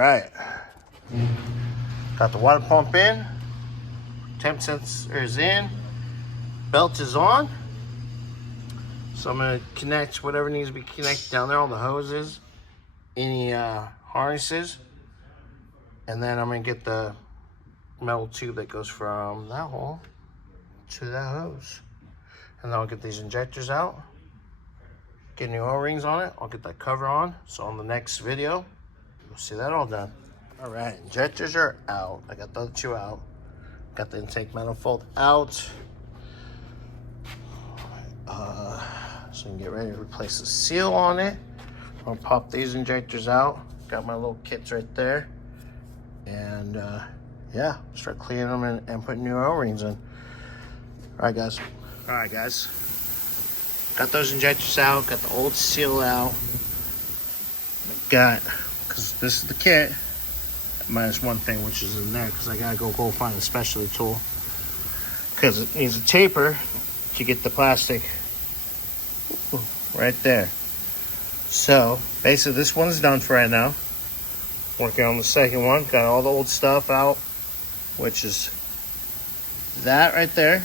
right. Got the water pump in. Temp sensor is in. Belt is on. So I'm gonna connect whatever needs to be connected down there, all the hoses, any harnesses, and then I'm gonna get the metal tube that goes from that hole to that hose. And then I'll get these injectors out, get new O-rings on it. I'll get that cover on. So on the next video, you'll see that all done. All right, injectors are out. I got the other two out. Got the intake manifold out. So you can get ready to replace the seal on it. I'll pop these injectors out. Got my little kits right there. And yeah, start cleaning them and putting new O-rings in. All right, guys. Got those injectors out. Got the old seal out. Got, because this is the kit, minus one thing which is in there, because I gotta go find a specialty tool, because it needs a taper to get the plastic right there. So basically this one's done for right now. Working on the second one. Got all the old stuff out, which is that right there,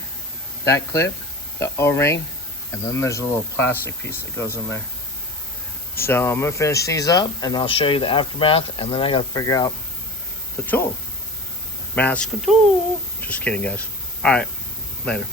that clip, the O-ring, and then there's a little plastic piece that goes in there. So I'm gonna finish these up and I'll show you the aftermath, and then I gotta figure out the tool. Mask a tool. Just kidding, guys. All right, later.